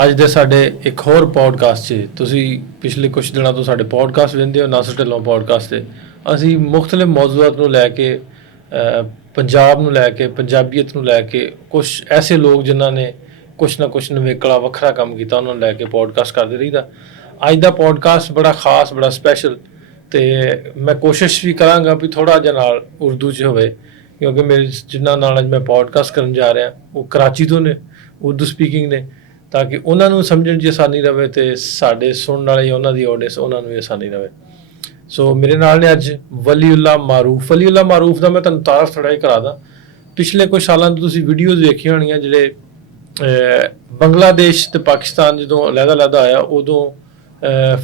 ਅੱਜ ਦੇ ਸਾਡੇ ਇੱਕ ਹੋਰ ਪੋਡਕਾਸਟ 'ਚ। ਤੁਸੀਂ ਪਿਛਲੇ ਕੁਝ ਦਿਨਾਂ ਤੋਂ ਸਾਡੇ ਪੋਡਕਾਸਟ ਲੈਂਦੇ ਹੋ ਨਾਸਿਰ ਢਿੱਲੋਂ ਪੋਡਕਾਸਟ 'ਤੇ। ਅਸੀਂ ਮੁxtਲਿਫ ਮੌਜ਼ੂਆਤ ਨੂੰ ਲੈ ਕੇ, ਪੰਜਾਬ ਨੂੰ ਲੈ ਕੇ, ਪੰਜਾਬੀਅਤ ਨੂੰ ਲੈ ਕੇ, ਕੁਝ ਐਸੇ ਲੋਕ ਜਿਨ੍ਹਾਂ ਨੇ ਕੁਛ ਨਾ ਕੁਛ ਨਵੇਕਲਾ ਵੱਖਰਾ ਕੰਮ ਕੀਤਾ, ਉਹਨਾਂ ਨੂੰ ਲੈ ਕੇ ਪੋਡਕਾਸਟ ਕਰਦੇ ਰਹੀਦਾ। ਅੱਜ ਦਾ ਪੋਡਕਾਸਟ ਬੜਾ ਖਾਸ, ਬੜਾ ਸਪੈਸ਼ਲ, ਤੇ ਮੈਂ ਕੋਸ਼ਿਸ਼ ਵੀ ਕਰਾਂਗਾ ਵੀ ਥੋੜ੍ਹਾ ਜਿਹਾ ਨਾਲ ਉਰਦੂ 'ਚ ਹੋਵੇ, ਕਿਉਂਕਿ ਮੇਰੇ ਜਿਨ੍ਹਾਂ ਨਾਲ ਅੱਜ ਮੈਂ ਪੋਡਕਾਸਟ ਕਰਨ ਜਾ ਰਿਹਾ ਉਹ ਕਰਾਚੀ ਤੋਂ ਨੇ, ਉਰਦੂ ਸਪੀਕਿੰਗ ਨੇ, ਤਾਂ ਕਿ ਉਹਨਾਂ ਨੂੰ ਸਮਝਣ 'ਚ ਆਸਾਨੀ ਰਹੇ ਤੇ ਸਾਡੇ ਸੁਣਨ ਵਾਲੇ ਉਹਨਾਂ ਦੀ ਆਡੀਅנס ਉਹਨਾਂ ਨੂੰ ਵੀ ਆਸਾਨੀ ਰਹੇ। ਸੋ ਮੇਰੇ ਨਾਲ ਨੇ ਅੱਜ ਵਲੀਉੱਲਾ ਮਾਰੂਫ। ਵਲੀਉੱਲਾ ਮਾਰੂਫ ਦਾ ਮੈਂ ਤੁਹਾਨੂੰ ਤਾਰਫ ਥੋੜ੍ਹਾ ਜਿਹਾ ਕਰਾ ਦਾਂ। ਪਿਛਲੇ ਕੁਝ ਸਾਲਾਂ ਤੋਂ ਤੁਸੀਂ ਵੀਡੀਓਜ਼ ਵੇਖੀਆਂ ਹੋਣੀਆਂ ਜਿਹੜੇ ਬੰਗਲਾਦੇਸ਼ ਤੇ ਪਾਕਿਸਤਾਨ ਜਦੋਂ ਅਲੱਗ-ਅਲੱਗ ਆਇਆ ਉਦੋਂ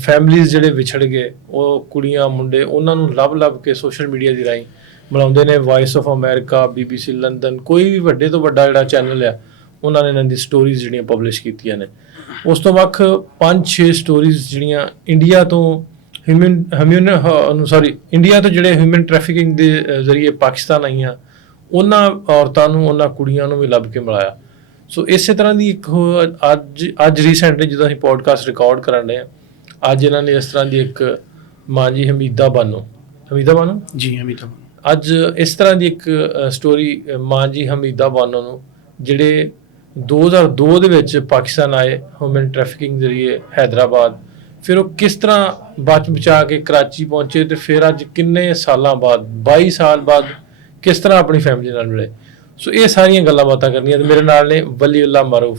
ਫੈਮਲੀਜ਼ ਜਿਹੜੇ ਵਿਛੜ ਗਏ, ਉਹ ਕੁੜੀਆਂ ਮੁੰਡੇ ਉਹਨਾਂ ਨੂੰ ਲੱਭ ਕੇ ਸੋਸ਼ਲ ਮੀਡੀਆ ਦੀ ਰਾਹੀਂ ਬੁਲਾਉਂਦੇ ਨੇ। Vice of America, BBC London, ਕੋਈ ਵੀ ਵੱਡੇ ਤੋਂ ਵੱਡਾ ਜਿਹੜਾ ਚੈਨਲ ਆ, ਉਹਨਾਂ ਨੇ ਇਹਨਾਂ ਦੀ ਸਟੋਰੀਜ਼ ਜਿਹੜੀਆਂ ਪਬਲਿਸ਼ ਕੀਤੀਆਂ ਨੇ। ਉਸ ਤੋਂ ਵੱਖ 5-6 ਸਟੋਰੀਜ਼ ਜਿਹੜੀਆਂ ਇੰਡੀਆ ਤੋਂ ਇੰਡੀਆ ਤੋਂ ਜਿਹੜੇ ਹਿਊਮਨ ਟ੍ਰੈਫਿਕਿੰਗ ਦੇ ਜ਼ਰੀਏ ਪਾਕਿਸਤਾਨ ਆਈਆਂ, ਉਹਨਾਂ ਔਰਤਾਂ ਨੂੰ, ਉਹਨਾਂ ਕੁੜੀਆਂ ਨੂੰ ਵੀ ਲੱਭ ਕੇ ਮਿਲਾਇਆ। ਸੋ ਇਸੇ ਤਰ੍ਹਾਂ ਦੀ ਇੱਕ ਅੱਜ ਰੀਸੈਂਟਲੀ ਜਦੋਂ ਅਸੀਂ ਪੋਡਕਾਸਟ ਰਿਕਾਰਡ ਕਰਨ ਰਹੇ ਹਾਂ, ਅੱਜ ਇਹਨਾਂ ਨੇ ਇਸ ਤਰ੍ਹਾਂ ਦੀ ਇੱਕ ਮਾਂ ਜੀ ਹਮੀਦਾ ਬਾਨੋ ਜੀ, ਹਮੀਦਾ ਅੱਜ ਇਸ ਤਰ੍ਹਾਂ ਦੀ ਇੱਕ ਸਟੋਰੀ ਮਾਂ ਜੀ ਹਮੀਦਾ ਬਾਨੋ ਨੂੰ, ਜਿਹੜੇ 2002 ਦੇ ਵਿੱਚ ਪਾਕਿਸਤਾਨ ਆਏ ਹਿਊਮਨ ਟ੍ਰੈਫਿਕਿੰਗ ਜ਼ਰੀਏ ਹੈਦਰਾਬਾਦ, ਫਿਰ ਉਹ ਕਿਸ ਤਰ੍ਹਾਂ ਬਚਾ ਕੇ ਕਰਾਚੀ ਪਹੁੰਚੇ ਤੇ ਫਿਰ ਅੱਜ ਕਿੰਨੇ ਸਾਲਾਂ ਬਾਅਦ, 22 ਸਾਲ ਬਾਅਦ ਕਿਸ ਤਰ੍ਹਾਂ ਆਪਣੀ ਫੈਮਿਲੀ ਨਾਲ ਮਿਲੇ। ਸੋ ਇਹ ਸਾਰੀਆਂ ਗੱਲਾਂ ਬਾਤਾਂ ਕਰਨੀਆਂ। ਤੇ ਮੇਰੇ ਨਾਲ ਨੇ ਵਲੀਉੱਲਾ ਮਾਰੂਫ।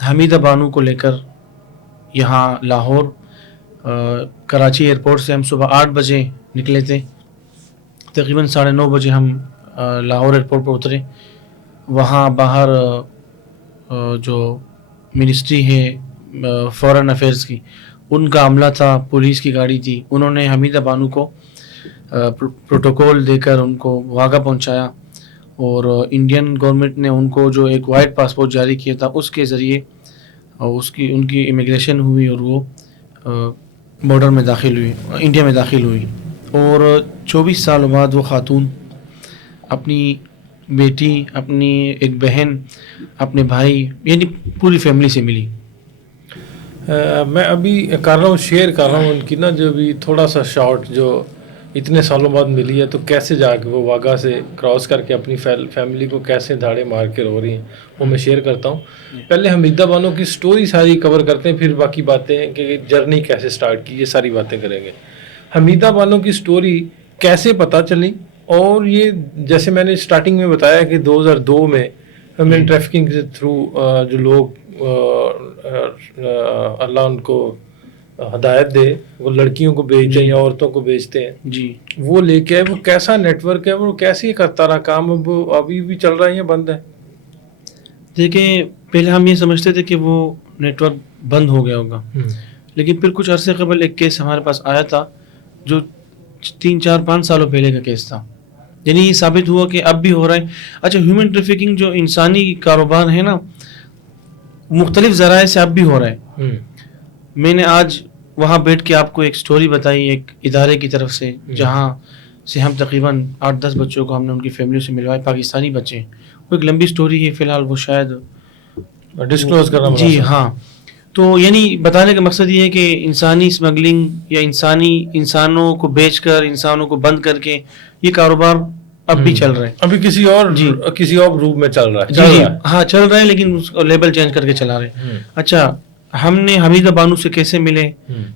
حمیدہ بانو کو لے کر یہاں لاہور کراچی ایئرپورٹ سے ہم صبح 8 بجے نکلے تھے. تقریباً 9:30 بجے ہم لاہور ایئرپورٹ پر اترے. وہاں باہر جو منسٹری ہے فورن افیئرس کی, ان کا عملہ تھا, پولیس کی گاڑی تھی. انہوں نے حمیدہ بانو کو پروٹوکول دے کر ان کو واگا پہنچایا, اور انڈین گورنمنٹ نے ان کو جو ایک وائٹ پاسپورٹ جاری کیا تھا اس کے ذریعے ان کی امیگریشن ہوئی, اور وہ بارڈر میں داخل ہوئی, انڈیا میں داخل ہوئی. اور 24 سالوں بعد وہ خاتون اپنی بیٹی, اپنی ایک بہن, اپنے بھائی, یعنی پوری فیملی سے ملی. میں ابھی کر رہا ہوں, شیئر کر رہا ہوں ان کی نا جو بھی تھوڑا سا شارٹ جو اتنے سالوں بعد ملی ہے, تو کیسے جا کے وہ واگا سے کراس کر کے اپنی فیملی کو کیسے دھاڑے مار کے رو رہی ہیں, وہ میں شیئر کرتا ہوں. پہلے حمیدہ بانو کی سٹوری ساری کور کرتے ہیں, پھر باقی باتیں کہ جرنی کیسے سٹارٹ کی, یہ ساری باتیں کریں گے. حمیدہ بانو کی سٹوری کیسے پتہ چلی, اور یہ جیسے میں نے سٹارٹنگ میں بتایا کہ 2002 میں ہیومن ٹریفکنگ کے تھرو جو لوگ اللہ ان کو ہدایت دے, وہ لڑکیوں کو بیچتے ہیں یا عورتوں کو بیچتے ہیں, جی وہ لے کے وہ کیسا نیٹ ورک ہے, وہ کیسے کرتا رہا کام, اب ابھی بھی چل رہا ہے یا بند ہے؟ دیکھیں, پہلے ہم یہ سمجھتے تھے کہ وہ نیٹ ورک بند ہو گیا ہوگا, لیکن پھر کچھ عرصے قبل ایک کیس ہمارے پاس آیا تھا جو 3 4 5 سالوں پہلے کا کیس تھا. یعنی یہ ثابت ہوا کہ اب بھی ہو رہا ہے. اچھا, ہیومن ٹریفکنگ جو انسانی کاروبار ہے نا, مختلف ذرائع سے اب بھی ہو رہا ہے. میں نے آج وہاں بیٹھ کے آپ کو ایک سٹوری بتائی ایک ادارے کی طرف سے, جہاں سے ہم تقریباً 8-10 بچوں کو ہم نے ان کی فیملیوں سے ملوائے, پاکستانی بچے. وہ ایک لمبی سٹوری ہے, فی الحال وہ شاید ڈسکلوز کرنا. جی ہاں. تو یعنی بتانے کا مقصد یہ ہے کہ انسانی اسمگلنگ یا انسانوں کو بیچ کر, انسانوں کو بند کر کے یہ کاروبار اب بھی چل رہا ہے. ابھی کسی اور روپ میں چل رہا ہے. جی ہاں چل رہا ہے, لیکن اس کو لیبل چینج کر کے چلا رہے ہیں. اچھا, ہم نے حمیدہ بانو سے کیسے ملے,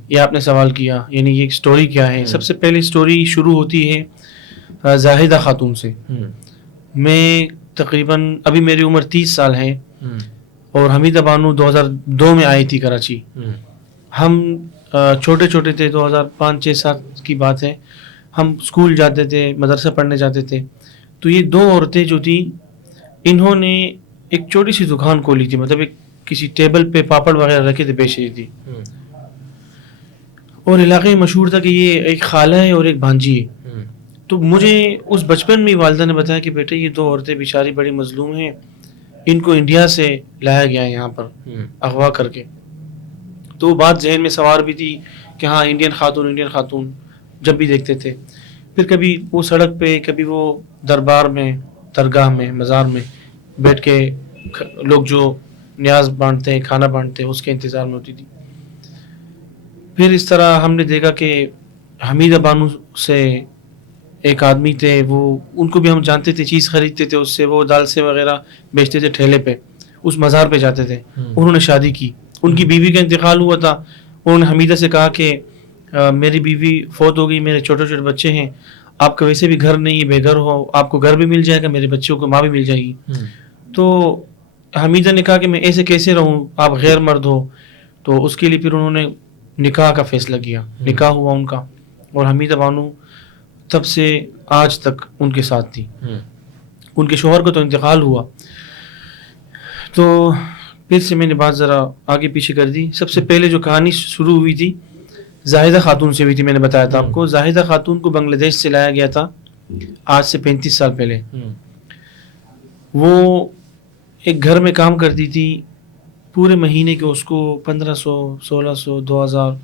یہ آپ نے سوال کیا. یعنی یہ سٹوری کیا ہے. سب سے پہلے سٹوری شروع ہوتی ہے زاہدہ خاتون سے. میں تقریباً ابھی میری عمر 30 سال ہے, اور حمیدہ بانو 2002 میں آئی تھی کراچی. ہم چھوٹے چھوٹے تھے, 2005 6 7 کی بات ہے. ہم اسکول جاتے تھے, مدرسہ پڑھنے جاتے تھے. تو یہ 2 عورتیں جو تھیں, انہوں نے ایک چھوٹی سی دکان کھولی تھی, مطلب ایک کسی ٹیبل پہ پاپڑ وغیرہ رکھے تھے, بیچ رہی تھی. اور علاقے میں مشہور تھا کہ یہ ایک خالہ ہے اور ایک بھانجی ہے. تو مجھے اس بچپن میں والدہ نے بتایا کہ بیٹے یہ 2 عورتیں بیچاری بڑی مظلوم ہیں, ان کو انڈیا سے لایا گیا ہے یہاں پر اغوا کر کے. تو بات ذہن میں سوار بھی تھی کہ ہاں انڈین خاتون جب بھی دیکھتے تھے. پھر کبھی وہ سڑک پہ, کبھی وہ دربار میں, درگاہ میں, مزار میں بیٹھ کے لوگ جو نیاز بانٹتے ہیں, کھانا بانٹتے ہیں, اس کے انتظار میں ہوتی تھی. پھر اس طرح ہم نے دیکھا کہ حمیدہ بانو سے ایک آدمی تھے, وہ ان کو بھی ہم جانتے تھے, چیز خریدتے تھے اس سے. وہ دال سے وغیرہ بیچتے تھے ٹھیلے پہ, اس مزار پہ جاتے تھے. انہوں نے شادی کی, ان کی بیوی کا انتقال ہوا تھا. انہوں نے حمیدہ سے کہا کہ میری بیوی فوت ہو گئی, میرے چھوٹے چھوٹے بچے ہیں, آپ کا ویسے بھی گھر نہیں, بے گھر ہو, آپ کو گھر بھی مل جائے گا, میرے بچوں کو ماں بھی مل جائے گی. تو حمیدہ نے کہا کہ میں ایسے کیسے رہوں, آپ غیر مرد ہو. تو اس کے لیے پھر انہوں نے نکاح کا فیصلہ کیا. نکاح ہوا ان کا, اور حمیدہ بانو تب سے آج تک ان کے ساتھ تھی. ان کے شوہر کو تو انتقال ہوا. تو پھر سے میں نے بات ذرا آگے پیچھے کر دی. سب سے پہلے جو کہانی شروع ہوئی تھی زاہدہ خاتون سے ہوئی تھی. میں نے بتایا تھا آپ کو, زاہدہ خاتون کو بنگلہ دیش سے لایا گیا تھا آج سے 35 سال پہلے. وہ ایک گھر میں کام کرتی تھی, پورے مہینے کے اس کو 1500 1600 2000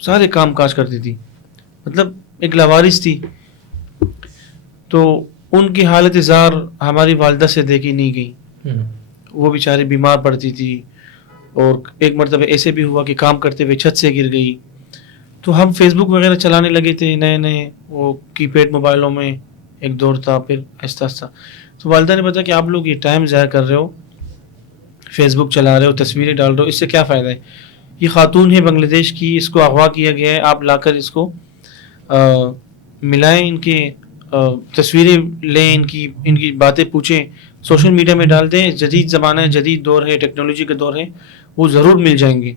سارے کام کاج کرتی تھی, مطلب ایک لاوارث تھی. تو ان کی حالت زار ہماری والدہ سے دیکھی نہیں گئی. وہ بیچاری بیمار پڑتی تھی, اور ایک مرتبہ ایسے بھی ہوا کہ کام کرتے ہوئے چھت سے گر گئی. تو ہم فیس بک وغیرہ چلانے لگے تھے, نئے وہ کی پیڈ موبائلوں میں ایک دور تھا. پھر آہستہ آہستہ تو والدہ نے بتایا کہ آپ لوگ یہ ٹائم ضائع کر رہے ہو, فیس بک چلا رہے ہو, تصویریں ڈال رہے ہو, اس سے کیا فائدہ ہے. یہ خاتون ہے بنگلہ دیش کی, اس کو اغوا کیا گیا ہے, آپ لا کر اس کو ملائیں, ان کے تصویریں لیں, ان کی باتیں پوچھیں, سوشل میڈیا میں ڈال دیں, جدید زمانہ ہے, جدید دور ہے, ٹیکنالوجی کا دور ہے, وہ ضرور مل جائیں گے.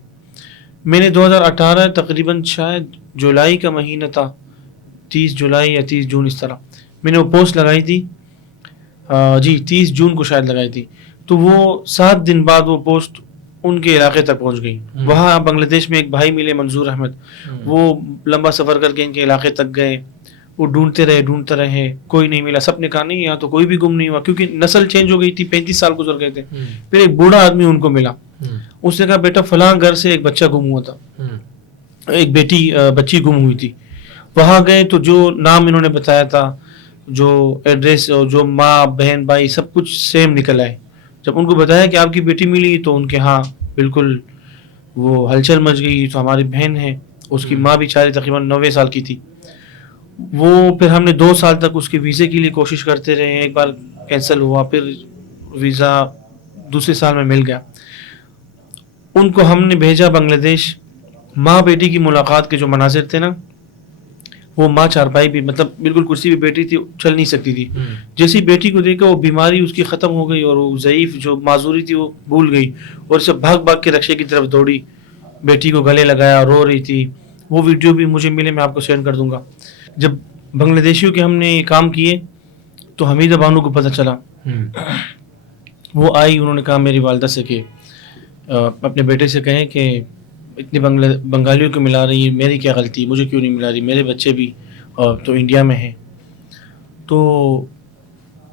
میں نے 2018 تقریباً شاید جولائی کا مہینہ تھا, 30 جولائی یا 30 جون اس طرح, میں نے وہ پوسٹ لگائی تھی, جی 30 جون کو شاید لگائی تھی. تو وہ 7 دن بعد وہ پوسٹ ان کے علاقے تک پہنچ گئی. وہاں بنگلہ دیش میں ایک بھائی ملے, منظور احمد, وہ لمبا سفر کر کے ان کے علاقے تک گئے, وہ ڈھونڈتے رہے, کوئی نہیں ملا. سب نے کہا نہیں یہاں تو کوئی بھی گم نہیں ہوا, کیونکہ نسل چینج ہو گئی تھی, 35 سال گزر گئے تھے. پھر ایک بوڑھا آدمی ان کو ملا, اس نے کہا بیٹا فلاں گھر سے ایک بچہ گم ہوا تھا, ایک بچی گم ہوئی تھی. وہاں گئے تو جو نام انہوں نے بتایا تھا, جو ایڈریس, جو ماں بہن بھائی سب کچھ سیم نکل آئے. جب ان کو بتایا کہ آپ کی بیٹی ملی تو ان کے ہاں بالکل وہ ہلچل مچ گئی. تو ہماری بہن ہے, اس کی ماں بیچاری تقریباً 90 سال کی تھی. وہ پھر ہم نے 2 سال تک اس کے ویزے کے لیے کوشش کرتے رہے, ایک بار کینسل ہوا, پھر ویزا دوسرے سال میں مل گیا. ان کو ہم نے بھیجا بنگلہ دیش. ماں بیٹی کی ملاقات کے جو مناظر تھے نا, وہ ماں چارپائی بھی مطلب بالکل کرسی پہ بیٹھی تھی, چل نہیں سکتی تھی. جیسی بیٹی کو دیکھا وہ بیماری اس کی ختم ہو گئی, اور وہ ضعیف جو معذوری تھی وہ بھول گئی, اور سب بھاگ کے رکشے کی طرف دوڑی, بیٹی کو گلے لگایا, رو رہی تھی. وہ ویڈیو بھی مجھے ملے, میں آپ کو سینڈ کر دوں گا. جب بنگلہ دیشیوں کے ہم نے کام کیے تو حمیدہ بانو کو پتہ چلا. وہ آئی, انہوں نے کہا میری والدہ سے کہ اپنے بیٹے سے کہیں کہ اتنی بنگالیوں کو ملا رہی ہے, میری کیا غلطی, مجھے کیوں نہیں ملا رہی, میرے بچے بھی تو انڈیا میں ہیں. تو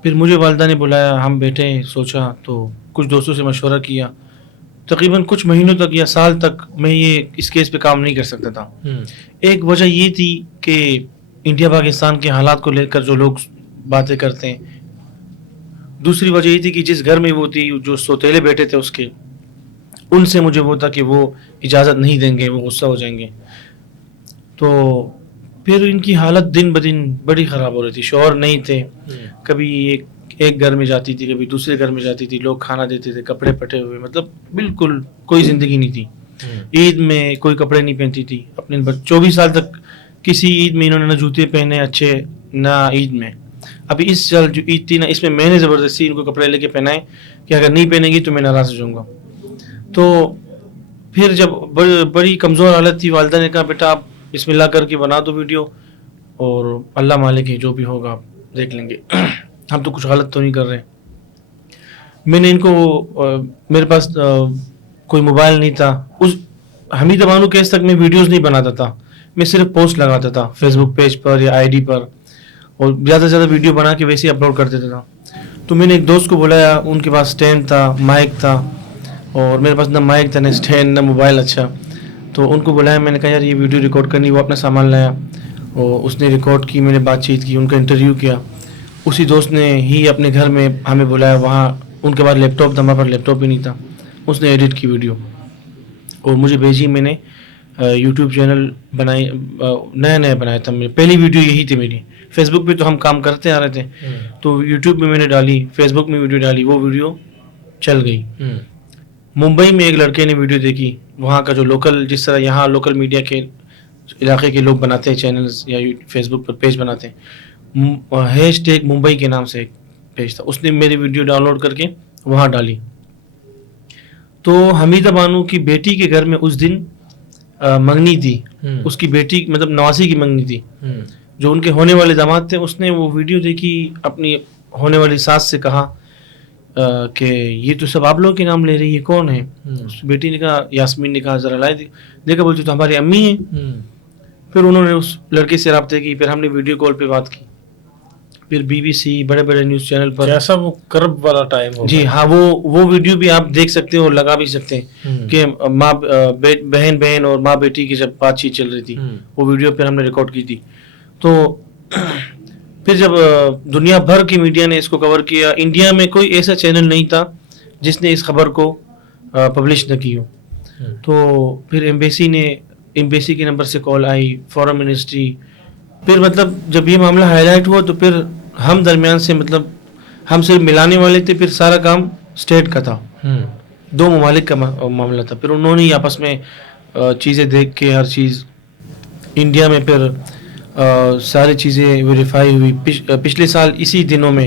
پھر مجھے والدہ نے بلایا, ہم بیٹھے, سوچا, تو کچھ دوستوں سے مشورہ کیا. تقریباً کچھ مہینوں تک یا سال تک میں یہ اس کیس پہ کام نہیں کر سکتا تھا. ایک وجہ یہ تھی کہ انڈیا پاکستان کے حالات کو لے کر جو لوگ باتیں کرتے ہیں. دوسری وجہ یہ تھی کہ جس گھر میں وہ تھی, جو سوتیلے بیٹے تھے اس کے, ان سے مجھے وہ تھا کہ وہ اجازت نہیں دیں گے, وہ غصہ ہو جائیں گے. تو پھر ان کی حالت دن بدن بڑی خراب ہو رہی تھی. شوہر نہیں تھے, کبھی ایک گھر میں جاتی تھی, کبھی دوسرے گھر میں جاتی تھی, لوگ کھانا دیتے تھے, کپڑے پھٹے ہوئے, مطلب بالکل کوئی زندگی نہیں تھی. عید میں کوئی کپڑے نہیں پہنتی تھی. اپنے 24 سال تک کسی عید میں انہوں نے نہ جوتے پہنے اچھے, نہ عید میں. ابھی اس سال جو عید تھی نا, اس میں نے زبردستی ان کو کپڑے لے کے پہنائے کہ اگر نہیں پہنے گی تو میں ناراض ہو جاؤں گا. تو پھر جب بڑی کمزور حالت تھی, والدہ نے کہا بیٹا آپ بسم اللہ کر کے بنا دو ویڈیو, اور اللہ مالک ہے, جو بھی ہوگا آپ دیکھ لیں گے, ہم تو کچھ غلط تو نہیں کر رہے. میں نے ان کو, میرے پاس کوئی موبائل نہیں تھا, اس حمیدہ بانو کیس تک میں ویڈیوز نہیں بناتا تھا, میں صرف پوسٹ لگاتا تھا فیس بک پیج پر یا آئی ڈی پر, اور زیادہ سے زیادہ ویڈیو بنا کے ویسے ہی اپلوڈ کر دیتا تھا. تو میں نے ایک دوست کو بلایا, ان کے پاس اسٹینڈ تھا, مائک تھا, اور میرے پاس نہ مائک تھا, نہ اسٹینڈ, نہ موبائل. اچھا, تو ان کو بلایا, میں نے کہا یار یہ ویڈیو ریکارڈ کرنی. وہ اپنا سامان لایا, اور اس نے ریکارڈ کی, میں نے بات چیت کی, ان کا انٹرویو کیا. اسی دوست نے ہی اپنے گھر میں ہمیں بلایا, وہاں ان کے پاس لیپ ٹاپ تھا, ہمارے پاس لیپ ٹاپ بھی نہیں تھا. اس نے ایڈٹ کی ویڈیو اور مجھے بھیجی. میں نے یوٹیوب چینل بنائی, نیا بنایا تھا. میں پہلی ویڈیو یہی تھی میری. فیس بک پہ تو ہم کام کرتے آ رہے تھے, تو یوٹیوب میں نے ڈالی, فیس بک میں ویڈیو ڈالی, وہ ویڈیو چل گئی. ممبئی میں ایک لڑکے نے ویڈیو دیکھی, وہاں کا جو لوکل, جس طرح یہاں لوکل میڈیا کے علاقے کے لوگ بناتے ہیں چینلز یا فیس بک پر پیج بناتے ہیں, ہیش ٹیگ ممبئی کے نام سے ایک پیج تھا, اس نے میری ویڈیو ڈاؤن لوڈ کر کے وہاں ڈالی. تو حمیدہ بانو کی بیٹی کے گھر میں اس دن منگنی تھی, اس کی بیٹی مطلب نواسی کی منگنی تھی. جو ان کے ہونے والے داماد تھے, اس نے وہ ویڈیو دیکھی, اپنی ہونے والی ساس سے کہا کہ یہ تو سب آپ لوگ کے نام لے رہی ہے, کون ہے؟ اس بیٹی نے کہا, یاسمین نے کہا ذرا لائے, دیکھا, بولتی تو ہماری امی ہیں. پھر انہوں نے اس لڑکے سے رابطے کی, پھر ہم نے ویڈیو کال پہ بات کی, پھر BBC بڑے بڑے نیوز چینل پر. جیسا وہ کرب والا ٹائم ہو. جی ہاں, وہ ویڈیو بھی آپ دیکھ سکتے ہیں اور لگا بھی سکتے ہیں کہ ماں بہن اور ماں بیٹی کی جب بات چیت چل رہی تھی, وہ ویڈیو پھر ہم نے ریکارڈ کی تھی. تو پھر جب دنیا بھر کی میڈیا نے اس کو کور کیا, انڈیا میں کوئی ایسا چینل نہیں تھا جس نے اس خبر کو پبلش نہ کی ہو. تو پھر ایمبیسی کے نمبر سے کال آئی, فارن منسٹری. پھر مطلب جب یہ معاملہ ہائی لائٹ ہوا تو پھر ہم درمیان سے, مطلب ہم صرف ملانے والے تھے, پھر سارا کام اسٹیٹ کا تھا, 2 ممالک کا معاملہ تھا. پھر انہوں نے آپس میں چیزیں دیکھ کے ہر چیز, انڈیا میں پھر ساری چیزیں ویریفائی ہوئی. پچھلے سال اسی دنوں میں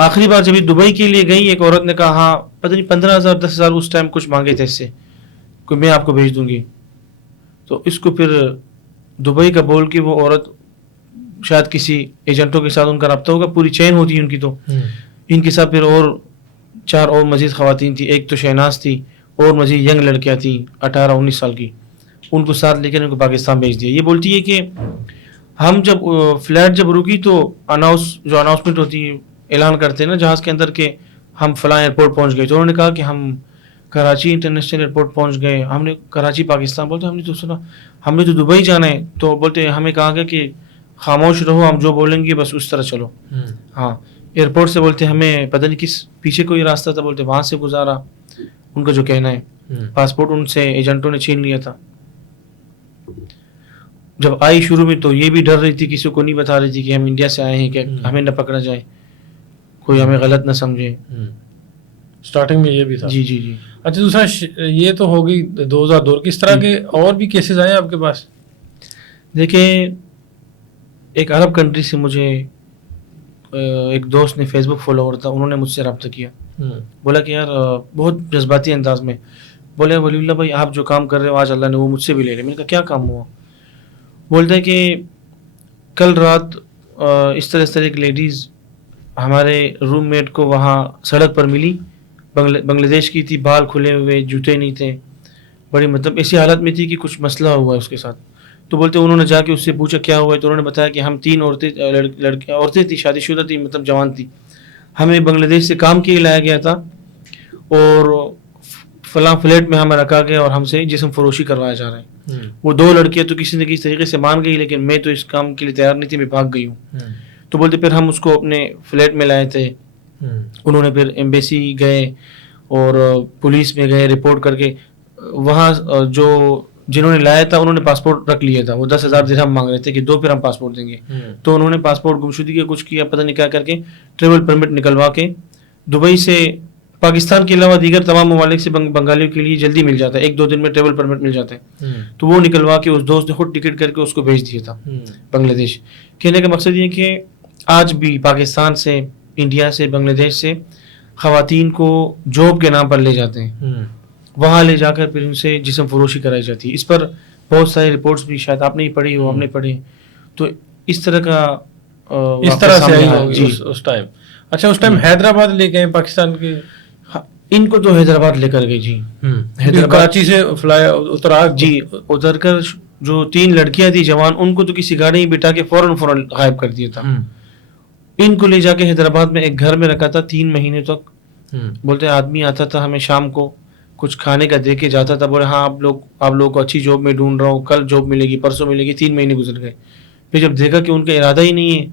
آخری بار جب دبئی کے لیے گئی ایک عورت نے کہا ہاں پتہ نہیں 15,000 10,000 اس ٹائم کچھ مانگے تھے اس سے کہ میں آپ کو بھیج دوں گی. تو اس کو پھر دبئی کا بول کے وہ عورت شاید کسی ایجنٹوں کے ساتھ ان کا رابطہ ہوگا, پوری چین ہوتی ہے ان کی, تو ان کے ساتھ پھر اور 4 اور مزید خواتین تھی, ایک تو شہناز تھی اور مزید ینگ لڑکیاں تھیں 18-19 سال کی, ان کو ساتھ لے کر ان کو پاکستان بھیج دیا. یہ بولتی ہے کہ ہم جب فلائٹ جب رکی تو اناؤنسمنٹ ہوتی ہے, اعلان کرتے ہیں نا جہاز کے اندر کہ ہم فلاں ایئرپورٹ پہنچ گئے, تو انہوں نے کہا کہ ہم کراچی انٹرنیشنل ایئرپورٹ پہنچ گئے. ہم نے کراچی پاکستان بولتے ہم نے تو سنا ہم نے تو دبئی جانا ہے, تو بولتے ہمیں کہا گیا کہ خاموش رہو, ہم جو بولیں گے بس اس طرح چلو. ہاں ایئرپورٹ سے بولتے ہمیں پتہ نہیں کس پیچھے کوئی راستہ تھا, بولتے وہاں سے گزارا, ان کا جو کہنا ہے. پاسپورٹ ان سے ایجنٹوں نے چھین لیا تھا. جب آئی شروع میں تو یہ بھی ڈر رہی تھی, کسی کو نہیں بتا رہی تھی کہ ہم انڈیا سے آئے ہیں, کہ ہمیں نہ پکڑا جائے, کوئی ہمیں غلط نہ سمجھے. اسٹارٹنگ میں یہ بھی تھا. جی جی جی. اچھا دوسرا یہ تو ہو گئی 2002. کس طرح کے اور بھی کیسز آئے آپ کے پاس؟ دیکھیں ایک عرب کنٹری سے مجھے ایک دوست نے فیس بک فالوور تھا, انہوں نے مجھ سے رابطہ کیا, بولا کہ یار بہت جذباتی انداز میں بولے ولی اللہ بھائی آپ جو کام کر رہے ہو آج اللہ نے وہ مجھ سے بھی لے لے. میں نے کہا کیا کام ہوا؟ بولتے ہیں کہ کل رات اس طرح ایک لیڈیز ہمارے روم میٹ کو وہاں سڑک پر ملی, بنگلہ دیش کی تھی, بال کھلے ہوئے, جوتے نہیں تھے, بڑی مطلب ایسی حالت میں تھی کہ کچھ مسئلہ ہوا ہے اس کے ساتھ. تو بولتے انہوں نے جا کے اس سے پوچھا کیا ہوا ہے, تو انہوں نے بتایا کہ ہم 3 عورتیں تھیں, شادی شدہ تھیں, مطلب جوان تھی, ہمیں بنگلہ دیش سے کام کے لیے لایا گیا تھا اور فلاں فلیٹ میں ہمیں رکھا گیا اور ہم سے جسم فروشی کروایا جا رہا ہے. وہ 2 لڑکیاں تو کسی نہ کسی طریقے سے مان گئی, لیکن میں تو اس کام کے لیے تیار نہیں تھی, میں بھاگ گئی ہوں. تو بولتے پھر ہم اس کو اپنے فلیٹ میں لائے تھے, انہوں نے پھر ایمبیسی گئے اور پولیس میں گئے, رپورٹ کر کے وہاں جو جنہوں نے لایا تھا انہوں نے پاسپورٹ رکھ لیا تھا, وہ 10,000 درہم مانگ رہے تھے کہ 2 پھر ہم پاسپورٹ دیں گے. تو انہوں نے پاسپورٹ گمشدگی کا کچھ کیا پتہ نہیں کیا کر کے ٹریول پرمٹ نکلوا کے دبئی سے پاکستان کے علاوہ دیگر تمام ممالک سے بنگالیوں کے لیے جلدی مل جاتا ہے, 1-2 دن میں ٹریول پرمٹ مل جاتا ہے. تو وہ نکلوا کے اس دوست نے خود ٹکٹ کر کے اس کو بھیج دیا تھا بنگلہ دیش. کہنے کا مقصد یہ کہ آج بھی پاکستان سے, انڈیا سے, بنگلہ دیش سے خواتین کو جاب کے نام پر لے جاتے ہیں, وہاں لے جا کر پھر ان سے جسم فروشی کرائی جاتی ہے. اس پر بہت سارے رپورٹس بھی شاید آپ نے ہی پڑھی ہو, ہم نے پڑھی. تو اس طرح کا اس طرح سے جی اس ٹائم. اچھا اس ٹائم حیدرآباد لے گئے پاکستان کے, ان کو تو حیدرآباد لے کر گئے جی, حیدرآباد کراچی سے اترا جی, اتر کر جو 3 لڑکیاں تھیں جوان, ان کو تو کسی گاڑی میں بٹھا کے فوراً غائب کر دیا تھا. ان کو لے جا کے حیدرآباد میں ایک گھر میں رکھا تھا 3 مہینے تک. بولتے آدمی آتا تھا ہمیں شام کو کچھ کھانے کا دے کے جاتا تھا, بولے ہاں آپ لوگ کو اچھی جاب میں ڈھونڈ رہا ہوں, کل جاب ملے گی, پرسوں ملے گی. 3 مہینے گزر گئے. پھر جب دیکھا کہ ان کا ارادہ ہی نہیں ہے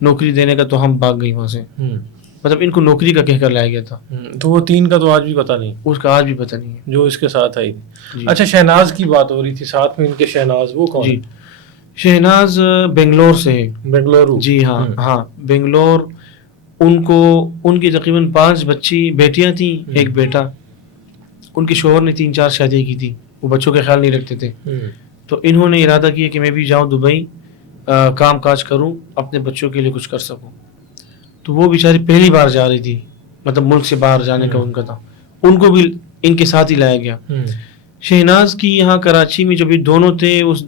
نوکری دینے کا, تو ہم بھاگ گئی وہاں سے. مطلب ان کو نوکری کا کہہ کر لایا گیا تھا. تو وہ 3 کا تو آج بھی پتہ نہیں, اس کا آج بھی پتہ نہیں ہے جو اس کے ساتھ آئی. اچھا شہناز کی بات ہو رہی تھی ساتھ میں, ان کے شہناز وہ کون؟ جی شہناز بنگلور سے ہے. بنگلورو جی ہاں بنگلور. ان کی تقریباً 5 بیٹیاں تھیں, ایک بیٹا. ان کے شوہر نے 3-4 شادیاں کی تھی, وہ بچوں کا خیال نہیں رکھتے تھے. تو انہوں نے ارادہ کیا کہ میں بھی جاؤں دبئی, کام کاج کروں, اپنے بچوں کے لیے کچھ کر سکوں. تو وہ بیچاری پہلی بار جا رہی تھی, مطلب ملک سے باہر جانے کا ان کا تھا. ان کو بھی ان کے ساتھ ہی لایا گیا. شہناز کی یہاں کراچی میں جب یہ دونوں تھے اس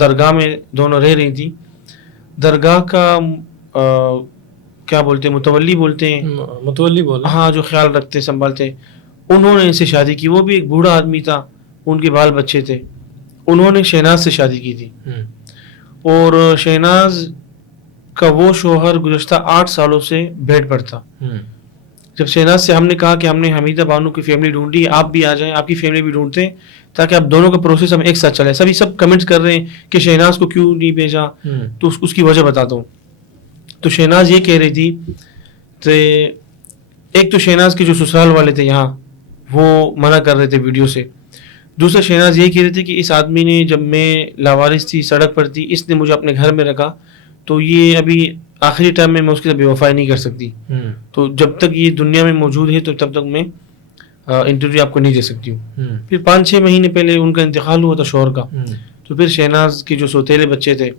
درگاہ میں دونوں رہ رہی تھی. درگاہ کا کیا بولتے ہیں, متولی بولتے ہیں, متولی بولتے ہاں, جو خیال رکھتے سنبھالتے. انہوں نے ان سے شادی کی. وہ بھی ایک بوڑھا آدمی تھا, ان کے بال بچے تھے. انہوں نے شہناز سے شادی کی تھی. اور شہناز کا وہ شوہر گزشتہ 8 سالوں سے بیڈ پر تھا. جب شہناز سے ہم نے کہا کہ ہم نے حمیدہ بانو کی فیملی ڈھونڈی, آپ بھی آ جائیں, آپ کی فیملی بھی ڈھونڈتے ہیں تاکہ آپ دونوں کا پروسیس ہم ایک ساتھ چلے. سب کمنٹس کر رہے ہیں کہ شہناز کو کیوں نہیں بھیجا, تو اس کی وجہ بتاتا ہوں. تو شہناز یہ کہہ رہی تھی کہ ایک تو شہناز کے جو سسرال والے تھے یہاں وہ منع کر رہے تھے ویڈیو سے. دوسرا شہناز یہ کہہ رہی تھی کہ اس آدمی نے, جب میں لاوارث تھی, سڑک پر تھی, اس نے مجھے اپنے گھر میں رکھا, تو یہ ابھی آخری ٹائم میں اس کے ساتھ بے وفائی نہیں کر سکتی. تو جب تک یہ دنیا میں موجود ہے تو تب تک میں انٹرویو آپ کو نہیں دے سکتی ہوں. پھر 5-6 مہینے پہلے ان کا انتقال ہوا تھا شوہر کا. تو پھر شہناز کے جو سوتیلے بچے تھے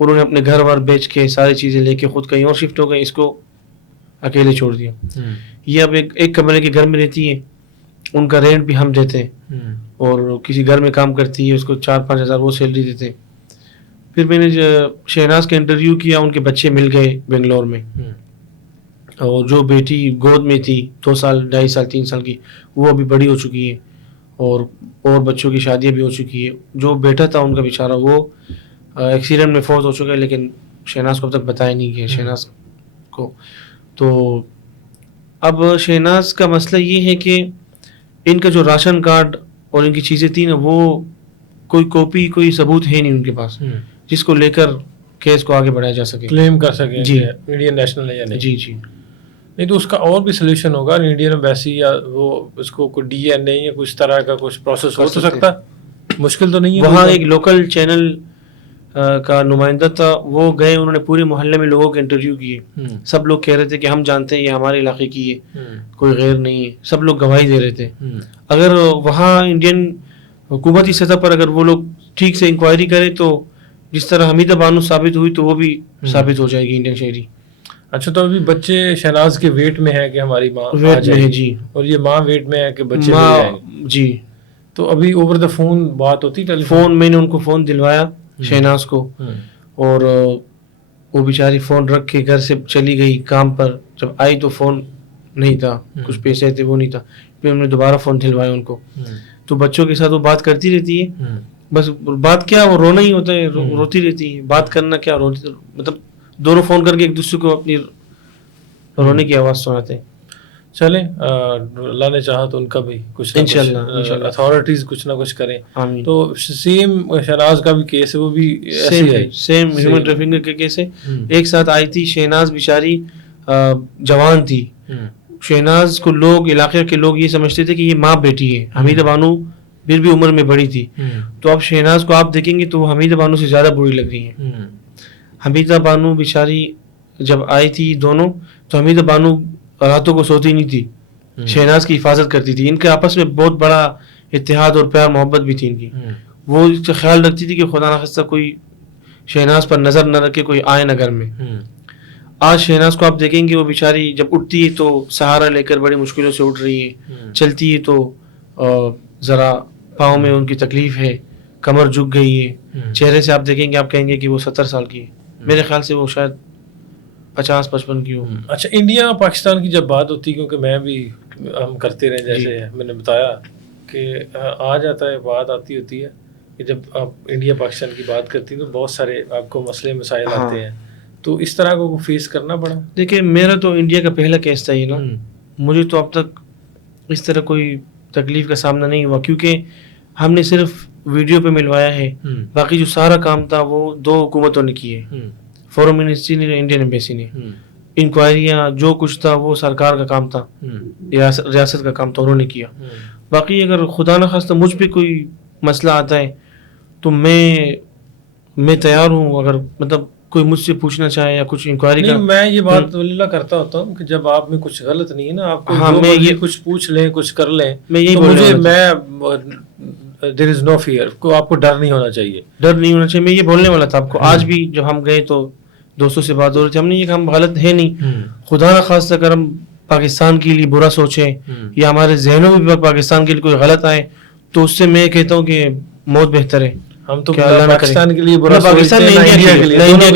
انہوں نے اپنے گھر وار بیچ کے ساری چیزیں لے کے خود کہیں اور شفٹ ہو گئے. اس کو اکیلے چھوڑ دیا. یہ اب ایک کمرے کے گھر میں رہتی ہے, ان کا رینٹ بھی ہم دیتے ہیں, اور کسی گھر میں کام کرتی ہے, اس کو 4-5 ہزار وہ سیلری دیتے ہیں. پھر میں نے شہناز کا انٹرویو کیا, ان کے بچے مل گئے بنگلور میں, اور جو بیٹی گود میں تھی 2 سال 2.5 سال 3 سال کی, وہ ابھی بڑی ہو چکی ہے, اور بچوں کی شادیاں بھی ہو چکی ہے. جو بیٹا تھا ان کا بیچارہ وہ ایکسیڈنٹ میں فوت ہو چکا ہے, لیکن شہناز کو اب تک بتایا نہیں گیا شہناز کو. تو اب شہناز کا مسئلہ یہ ہے کہ ان کا جو راشن کارڈ اور ان کی چیزیں تھیں نا, وہ کوئی کاپی کوئی ثبوت ہے نہیں ان کے پاس جس کو لے کر کیس کو آگے بڑھایا جا سکے, کلیم کر سکیں جی انڈین نیشنل ہے یا نہیں. جی جی نہیں تو اس کا اور بھی سولوشن ہوگا انڈین ایمبیسی, یا وہ اس کو کوئی ڈی این اے یا کچھ طرح کا کچھ پروسیس ہو تو سکتا ہے, مشکل تو نہیں ہے. وہاں ایک لوکل چینل کا نمائندہ تھا, وہ گئے, انہوں نے پورے محلے میں لوگوں کے انٹرویو کیے. سب لوگ کہہ رہے تھے کہ ہم جانتے ہیں یہ ہمارے علاقے کی ہے, کوئی غیر نہیں ہے. سب لوگ گواہی دے رہے تھے. اگر وہاں انڈین حکومتی سطح پر اگر وہ لوگ ٹھیک سے انکوائری کرے تو جس طرح حمیدہ بانو ثابت ہوئی تو وہ بھی ثابت ہو جائے گی انڈین شہری. اچھا تو ابھی بچے شہناز کے ویٹ میں ہے کہ ہماری ماں ویٹ میں ہے, جی, اور یہ ماں ویٹ میں ہے کہ بچے مل جائیں گے. جی. تو ابھی اوور دا فون بات ہوتی, ٹیلی فون میں نے ان کو فون دلوایا شہناز کو, اور وہ بیچاری فون رکھ کے گھر سے چلی گئی کام پر. جب آئی تو فون نہیں تھا, کچھ پیسے تھے وہ نہیں تھا. پھر ہم نے دوبارہ فون دلوایا ان کو. تو بچوں کے ساتھ وہ بات کرتی رہتی ہے, بس بات کیا, وہ رونا ہی ہوتا ہے, روتی رہتی ہے. بات کرنا کیا, مطلب دونوں فون کر کے ایک دوسرے کو اپنی رونے کی آواز سناتے ہیں. چلیں اللہ نے چاہا تو ان کا بھی کچھ نہ کچھ اتھارٹیز کچھ نہ کچھ کریں. تو سیم شہناز کا بھی کیس ہے, وہ بھی سیم ہیومن ٹریفکنگ کا کیس ہے. ایک ساتھ آئی تھی شہناز, بیچاری جوان تھی. شہناز کو لوگ, علاقے کے لوگ یہ سمجھتے تھے کہ یہ ماں بیٹی ہے. حمیدہ بانو پھر بھی عمر میں بڑی تھی. تو اب شہناز کو آپ دیکھیں گے تو وہ حمیدہ بانو سے زیادہ بری لگ رہی ہیں. حمیدہ بانو بیچاری جب آئی تھی دونوں, تو حمیدہ بانو راتوں کو سوتی نہیں تھی, شہناز کی حفاظت کرتی تھی. ان کے آپس میں بہت بڑا اتحاد اور پیار محبت بھی تھی ان کی. وہ اس کا خیال رکھتی تھی کہ خدا نخواستہ کوئی شہناز پر نظر نہ رکھے, کوئی آئے نہ گھر میں. آج شہناز کو آپ دیکھیں گے وہ بیچاری جب اٹھتی ہے تو سہارا لے کر بڑی مشکلوں سے اٹھ رہی ہے. چلتی ہے تو ذرا پاؤں میں ان کی تکلیف ہے, کمر جھک گئی ہے. چہرے سے آپ دیکھیں گے آپ کہیں گے کہ وہ 70 سال کی ہے. میرے خیال سے وہ شاید 50-55 کی ہو. اچھا انڈیا پاکستان کی جب بات ہوتی ہے, کیونکہ میں بھی ہم کرتے رہے, جیسے میں نے بتایا کہ آ جاتا ہے, بات آتی ہوتی ہے کہ جب آپ انڈیا پاکستان کی بات کرتی ہیں تو بہت سارے آپ کو مسئلے مسائل آتے ہیں. تو اس طرح کو فیس کرنا پڑا. دیکھیں میرا تو انڈیا کا پہلا کیس تھا یہ نا, مجھے تو اب تک اس طرح کوئی تکلیف کا سامنا نہیں ہوا, کیونکہ ہم نے صرف ویڈیو پہ ملوایا ہے. باقی جو سارا کام تھا وہ 2 حکومتوں نے کیے, فورن منسٹری نے, انڈین ایمبیسی نے. انکوائریاں جو کچھ تھا وہ سرکار کا کام تھا, ریاست کا کام تھا, انہوں نے کیا. باقی اگر خدا نخواستہ مجھ پہ کوئی مسئلہ آتا ہے تو میں تیار ہوں. اگر مطلب کوئی مجھ سے پوچھنا چاہے یا کچھ انکوائری نہیں, میں یہ بات اللہ کرتا ہوتا ہوں کہ جب آپ میں کچھ غلط نہیں ہے نا, آپ کو میں یہ کچھ پوچھ لیں, کچھ کر لیں, میں یہی there is no fear, کو آپ کو ڈر نہیں ہونا چاہیے. ڈر نہیں ہونا چاہیے, میں یہ بولنے والا تھا آپ کو. آج بھی جب ہم گئے تو دوستوں سے بات ہو رہی تھی, ہم نے یہ کہ ہم غلط ہے نہیں. خدا نہ خواستہ اگر ہم پاکستان کے لیے برا سوچیں یا ہمارے ذہنوں میں بھی پاکستان کے لیے کوئی غلط آئے تو اس سے میں کہتا ہوں کہ موت بہتر ہے. ہم تو پاکستان کے لیے برا پاکستان نہ انڈیا کے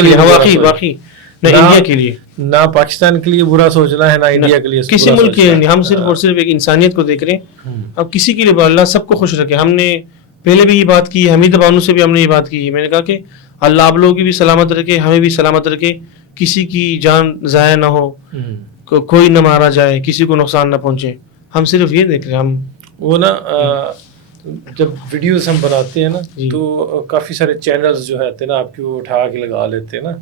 لیے, واقعی نہ انڈیا کے لیے, نہ پاکستان کے لیے برا سوچنا ہے, نہ انڈیا کے لیے, کسی ملک کے لیے. ہم صرف اور صرف ایک انسانیت کو دیکھ رہے ہیں. اب کسی کے لیے اللہ سب کو خوش رکھے. ہم نے پہلے بھی یہ بات کی, حمیدہ بانو سے بھی ہم نے یہ بات کی. میں نے کہا کہ اللہ آپ لوگوں کی بھی سلامت رکھے, ہمیں بھی سلامت رکھے, کسی کی جان ضائع نہ ہو, کوئی نہ مارا جائے, کسی کو نقصان نہ پہنچے. ہم صرف یہ دیکھ رہے ہیں. ہم وہ نا جب ویڈیوز ہم بناتے ہیں نا تو کافی سارے چینلز جو ہوتے ہیں نا آپ کی وہ اٹھا کے لگا لیتے ہیں نا,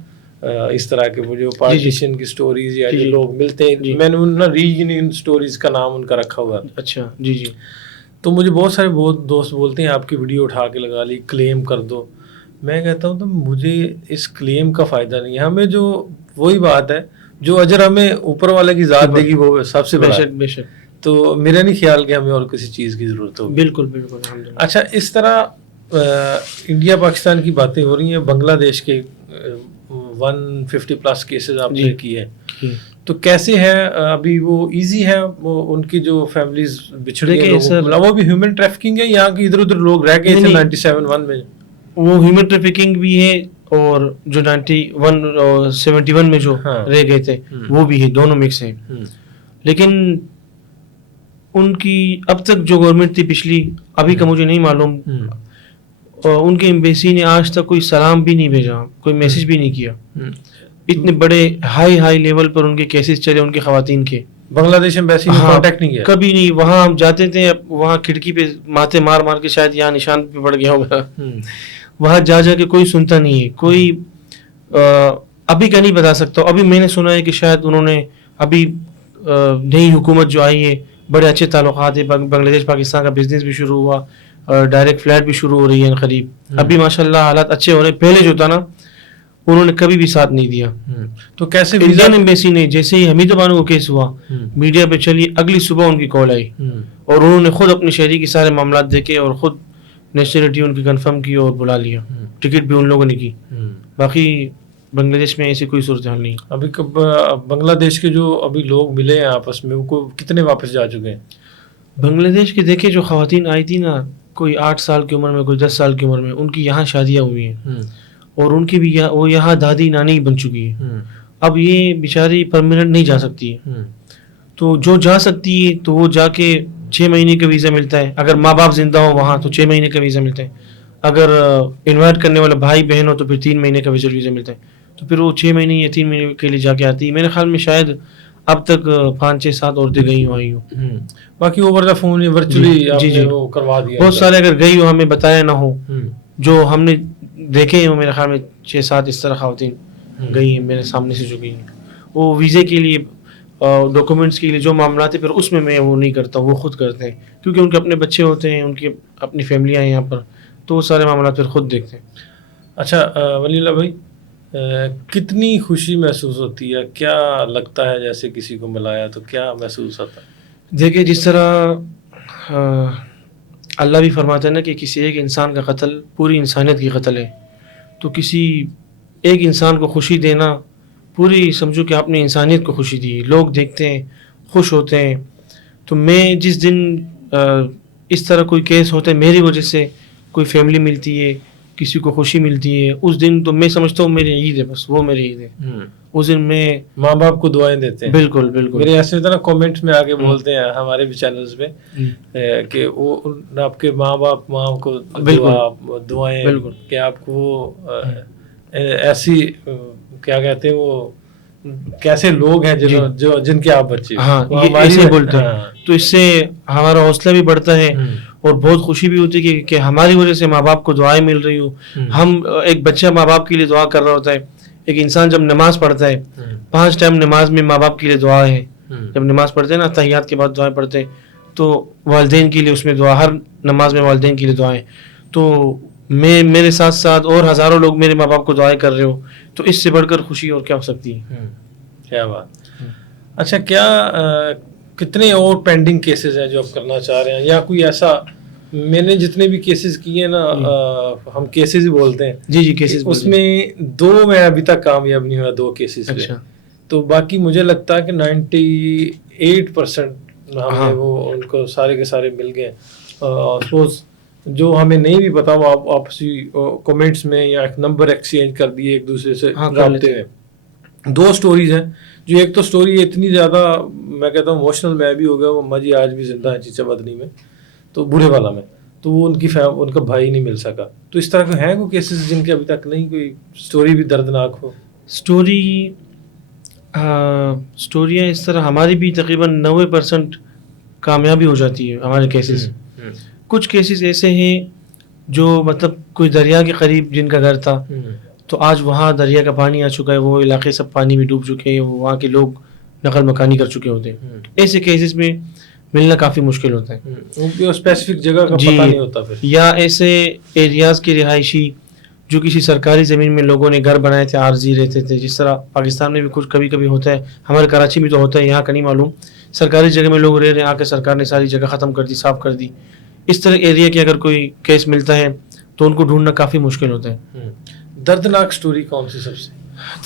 اس طرح کے وہ جو پارٹیشن کی سٹوریز یا جو لوگ ملتے ہیں, میں نے نا رییونین سٹوریز کا نام ان کا رکھا ہوا ہے. اچھا جی جی. تو مجھے بہت سارے دوست بولتے ہیں آپ کی ویڈیو اٹھا کے لگا لی, کلیم کر دو. میں کہتا ہوں تو مجھے اس کلیم کا فائدہ نہیں ہے. ہمیں جو وہی بات ہے جو اجر ہمیں اوپر والے کی ذات دے گی وہ سب سے بڑا. بے شک. تو میرا نہیں خیال کہ ہمیں اور کسی چیز کی ضرورت ہوگی. بالکل بالکل. اچھا اس طرح انڈیا پاکستان کی باتیں ہو رہی ہیں, بنگلہ دیش کے 150+ کیسز آپ نے کیے ہیں, تو کیسے ہے ابھی وہ ایزی ہے وہ ان کی جو فیملیز بچھڑ گئی وہ بھی ہیومن ٹریفکنگ ہے یہاں کے ادھر ادھر لوگ رہ گئے تھے 97 میں وہ ہیومن ٹریفکنگ بھی ہے اور جو 91 اور 71 میں جو رہ گئے تھے وہ بھی ہے, دونوں مکس ہیں. لیکن ان کی اب تک جو گورنمنٹ تھی پچھلی, ابھی کا مجھے نہیں معلوم, ان کے ایمبیسی نے آج تک کوئی سلام بھی نہیں بھیجا, کوئی میسج بھی نہیں کیا. اتنے بڑے ہائی لیول پر ان کے کیسز چلے ان کی خواتین کے, بنگلہ دیش ایمبیسی نے کانٹیکٹ نہیں کیا کبھی نہیں. وہاں ہم جاتے تھے, وہاں کھڑکی پہ ماتھے مار مار کے شاید یہاں نشان پہ پڑ گیا ہوگا, وہاں جا کے کوئی سنتا نہیں ہے, کوئی ابھی کا نہیں بتا سکتا. ابھی میں نے سنا ہے کہ شاید انہوں نے ابھی نئی حکومت جو آئی ہے بڑے اچھے تعلقات ہیں, بنگلہ دیش پاکستان کا بزنس بھی شروع ہوا, ڈائریکٹ فلائٹ بھی شروع ہو رہی ہے قریب. ابھی ماشاءاللہ حالات اچھے ہو رہے. پہلے جو تھا نا انہوں نے کبھی بھی ساتھ نہیں دیا. تو کیسے انڈین ایمبیسی نے, جیسے ہی حمید بانو کو کیس ہوا میڈیا پہ چلی, اگلی صبح ان کی کال آئی اور انہوں نے خود اپنی شہری کے سارے معاملات دیکھے اور خود نیشنلٹی ان کی کنفرم کی اور بلا لیا, ٹکٹ بھی ان لوگوں نے کی. باقی بنگلہ دیش میں ایسی کوئی صورتحال نہیں. ابھی بنگلہ دیش کے جو ابھی لوگ ملے ہیں آپس میں, وہ کتنے واپس جا چکے ہیں بنگلہ دیش کے؟ دیکھے جو خواتین آئی تھی نا, کوئی 8 سال کی عمر میں, کوئی 10 سال کی عمر میں, ان کی یہاں شادیاں ہوئی ہیں اور ان کی بھی وہ یہاں دادی نانی بن چکی ہے. اب یہ بیچاری پرماننٹ نہیں جا سکتی ہے, تو جو جا سکتی ہے تو وہ جا کے 6 مہینے کا ویزا ملتا ہے. اگر ماں باپ زندہ ہو وہاں تو 6 مہینے کا ویزا ملتا ہے. اگر انوائٹ کرنے والا بھائی بہن ہو تو پھر 3 مہینے کا ویزا ملتا ہے. تو پھر وہ 6 مہینے یا 3 مہینے کے لیے جا کے آتی ہے. میرے خیال میں شاید اب تک 5-6-7 عورتیں گئی ہوں, آئی ہوں. باقی اوور دا فون ورچولی وہ کروا دیا. بہت سارے اگر گئی ہو ہمیں بتایا نہ ہو, جو ہم نے دیکھے ہیں میرے خیال میں 6-7 اس طرح خواتین گئی ہیں میرے سامنے سے جو گئی ہیں. وہ ویزے کے لیے, ڈاکومنٹس کے لیے جو معاملات ہیں, پھر اس میں وہ نہیں کرتا, وہ خود کرتے ہیں کیونکہ ان کے اپنے بچے ہوتے ہیں, ان کی اپنی فیملیاں ہیں یہاں پر, تو وہ سارے معاملات پھر خود دیکھتے ہیں. اچھا ولی اللہ بھائی, کتنی خوشی محسوس ہوتی ہے, کیا لگتا ہے جیسے کسی کو ملایا تو کیا محسوس ہوتا ہے؟ دیکھیں جس طرح اللہ بھی فرماتا ہے نا کہ کسی ایک انسان کا قتل پوری انسانیت کی قتل ہے, تو کسی ایک انسان کو خوشی دینا پوری سمجھو کہ آپ نے انسانیت کو خوشی دی. لوگ دیکھتے ہیں, خوش ہوتے ہیں. تو میں جس دن اس طرح کوئی کیس ہوتا ہے, میری وجہ سے کوئی فیملی ملتی ہے, کسی کو خوشی ملتی ہے, اس دن تو میں سمجھتا ہوں میری عید ہے, بس وہ میری عید ہے. اس دن میں ماں باپ کو دعائیں دیتے ہیں. بالکل بالکل. میرے ایسے ہوتا ہے نا, کامنٹس میں آگے بولتے ہیں ہمارے بھی چینلز پہ کہ وہ آپ کے ماں باپ ماں کو دعائیں کہ آپ کو ایسی کیا کہتے ہیں وہ کیسے لوگ ہیں جو جن کے آپ بچے, ہاں یہ ایسے بولتے ہیں. تو اس سے ہمارا حوصلہ بھی بڑھتا ہے اور بہت خوشی بھی ہوتی ہے کہ ہماری وجہ سے ماں باپ کو دعائیں مل رہی ہوں. ہم ایک بچہ ماں باپ کے لیے دعا کر رہا ہوتا ہے. ایک انسان جب نماز پڑھتا ہے, 5 ٹائم نماز میں ماں باپ کے لیے دعا ہے. جب نماز پڑھتے ہیں نا, تحیات کے بعد دعائیں پڑھتے ہیں, تو والدین کے لیے اس میں دعا, ہر نماز میں والدین کے لیے دعائیں. تو میرے ساتھ ساتھ اور ہزاروں لوگ میرے ماں باپ کو دعائیں کر رہے ہو, تو اس سے بڑھ کر خوشی اور کیا ہو سکتی ہے. کیا بات. اچھا کیا کتنے اور پینڈنگ کیسز ہیں جو آپ کرنا چاہ رہے ہیں, یا کوئی ایسا, میں نے جتنے بھی کیسز کیے نا, ہم کیسز ہی بولتے ہیں, جی کیسز, اس میں 2 میں ابھی تک کامیاب نہیں ہوا, 2 کیسز پہ. تو باقی مجھے لگتا ہے کہ 98% ہمیں وہ ان کو سارے کے سارے مل گئے. سپوز جو ہمیں نہیں بھی پتا وہ آپسی کومنٹس میں یا ایک نمبر ایکسچینج کر دیے ایک دوسرے سے رابطے میں. 2 سٹوریز ہیں, جو ایک تو سٹوری اتنی زیادہ میں کہتا ہوں ایموشنل, میں بھی ہو گیا, وہ ماں جی آج بھی زندہ ہیں چیچا بدنی میں, تو بورے والا میں, تو وہ ان کا بھائی نہیں مل سکا. تو اس طرح کے ہیں کوئی کیسز جن کے ابھی تک نہیں کوئی سٹوری بھی دردناک ہو؟ سٹوریاں اس طرح ہماری بھی تقریباً 90% کامیابی ہو جاتی ہے ہمارے کیسز. کچھ کیسز ایسے ہیں جو مطلب کوئی دریا کے قریب جن کا گھر تھا, تو آج وہاں دریا کا پانی آ چکا ہے, وہ علاقے سب پانی میں ڈوب چکے ہیں, وہاں کے لوگ نقل مکانی کر چکے ہوتے ہیں. ایسے کیسز میں ملنا کافی مشکل ہوتا ہے, اسپیسیفک جگہ کا پتہ نہیں ہوتا پھر. یا ایسے ایریاز کے رہائشی جو کسی سرکاری زمین میں لوگوں نے گھر بنائے تھے, عارضی رہتے تھے, جس طرح پاکستان میں بھی کچھ کبھی کبھی ہوتا ہے, ہمارے کراچی میں تو ہوتا ہے, یہاں کا نہیں معلوم. سرکاری جگہ میں لوگ رہ رہے ہیں, آ کے سرکار نے ساری جگہ ختم کر دی, صاف کر دی. اس طرح ایریا کے اگر کوئی کیس ملتا ہے تو ان کو ڈھونڈنا کافی مشکل ہوتا ہے. دردناک سٹوری کون سی سب سے؟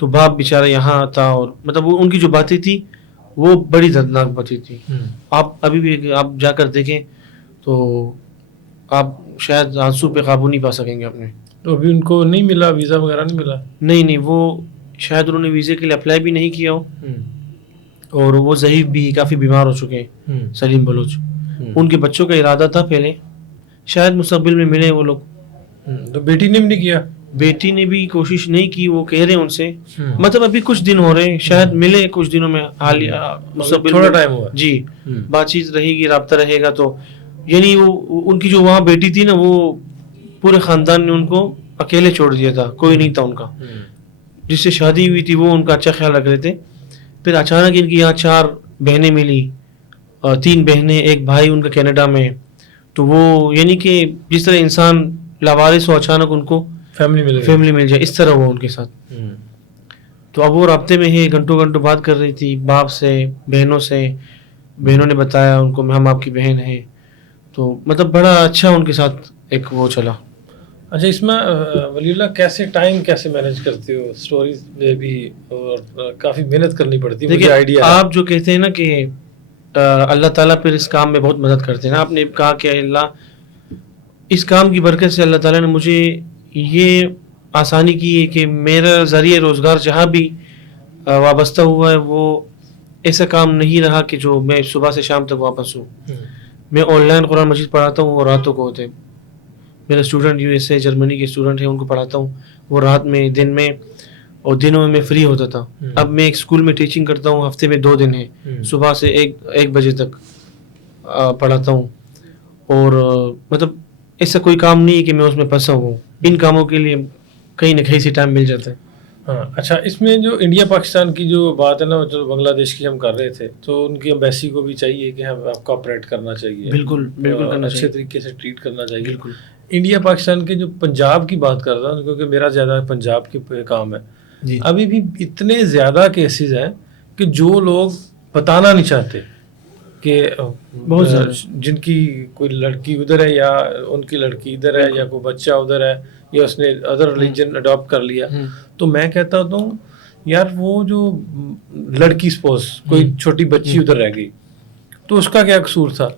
تو باپ بیچارہ یہاں تھا، اور مطلب وہ ان کی جو باتیں تھی وہ بڑی دردناک باتیں تھی. آپ ابھی بھی آپ جا کر دیکھیں تو آپ شاید آنسو پہ قابو نہیں پا سکیں گے اپنے. تو ابھی ان کو نہیں ملا ویزا وغیرہ نہیں ملا؟ نہیں وہ شاید انہوں نے ویزے کے لیے اپلائی بھی نہیں کیا ہو، اور وہ ضعیف بھی کافی بیمار ہو چکے ہیں. سلیم بلوچ ان کے بچوں کا ارادہ تھا پہلے، شاید مستقبل میں ملے وہ لوگ. تو بیٹی نے بھی نہیں کیا؟ بیٹی نے بھی کوشش نہیں کی، وہ کہہ رہے ہیں ان سے مطلب ابھی کچھ دن ہو رہے ہیں، شاید ملے کچھ دنوں میں، حالیہ مستقبل تھوڑا میں. ٹائم ہوا جی بات چیت رہے گی، رابطہ رہے گا. تو یعنی وہ ان کی جو وہاں بیٹی تھی نا، وہ پورے خاندان نے ان کو اکیلے چھوڑ دیا تھا، کوئی نہیں تھا ان کا. جس سے شادی ہوئی تھی وہ ان کا اچھا خیال رکھ رہے تھے. پھر اچانک ان کی یہاں 4 بہنیں ملی، 3 بہنیں، ایک بھائی ان کا کینیڈا میں. تو وہ یعنی کہ جس طرح انسان لاوارث ہو، اچانک ان کو فیملی مل جائے، اس طرح ہوا ان کے ساتھ. تو اب وہ رابطے میں ہے، گھنٹوں گھنٹوں بات کر رہی تھی باپ سے، بہنوں سے. بہنوں نے بتایا ان کو ہم آپ کی بہن ہیں. تو مطلب بڑا اچھا ان کے ساتھ ایک وہ چلا. اچھا، اس میں ولی اللہ کیسے مینیج کرتے ہو؟ سٹوریز میں بھی اور کافی محنت کرنی پڑتی ہے. مجھے آئیڈیا آپ جو کہتے ہیں نا کہ اللہ تعالیٰ پھر اس کام میں بہت مدد کرتے ہیں نا. آپ نے کہا کہ اللہ اس کام کی برکت سے اللہ تعالیٰ نے مجھے یہ آسانی کی ہے کہ میرا ذریعہ روزگار جہاں بھی وابستہ ہوا ہے وہ ایسا کام نہیں رہا کہ جو میں صبح سے شام تک واپس ہوں. میں آن لائن قرآن مجید پڑھاتا ہوں، وہ راتوں کو ہوتے ہیں. میرے اسٹوڈنٹ USA جرمنی کے اسٹوڈنٹ ہیں، ان کو پڑھاتا ہوں، وہ رات میں، دن میں، اور دنوں میں فری ہوتا تھا. اب میں ایک اسکول میں ٹیچنگ کرتا ہوں، ہفتے میں 2 دن ہے، صبح سے 1 بجے تک پڑھاتا ہوں. اور مطلب ایسا کوئی کام نہیں ہے کہ میں اس میں پھنسا ہوں. ان کاموں کے لیے کہیں نہ کہیں سے ٹائم مل جاتا ہے. ہاں. اچھا، اس میں جو انڈیا پاکستان کی جو بات ہے نا، جو بنگلہ دیش کی ہم کر رہے تھے، تو ان کی ایمبیسی کو بھی چاہیے کہ ہم آپ کوآپریٹ کرنا چاہیے. بالکل کرنا چاہیے، اچھے طریقے سے ٹریٹ کرنا چاہیے. بالکل. انڈیا پاکستان کے جو پنجاب کی بات کر رہا ہوں، کیونکہ میرا زیادہ پنجاب کے کام ہے. ابھی بھی اتنے زیادہ کیسز ہیں کہ جو لوگ بتانا نہیں چاہتے کہ جن کی کوئی لڑکی ادھر ہے، یا ان کی لڑکی ادھر ہے، یا کوئی بچہ ادھر ہے، یا اس نے ادر ریلیجن اڈاپٹ کر لیا. تو میں کہتا ہوں یار، وہ جو لڑکی سپوز کوئی چھوٹی بچی ادھر رہ گئی، تو اس کا کیا قصور تھا؟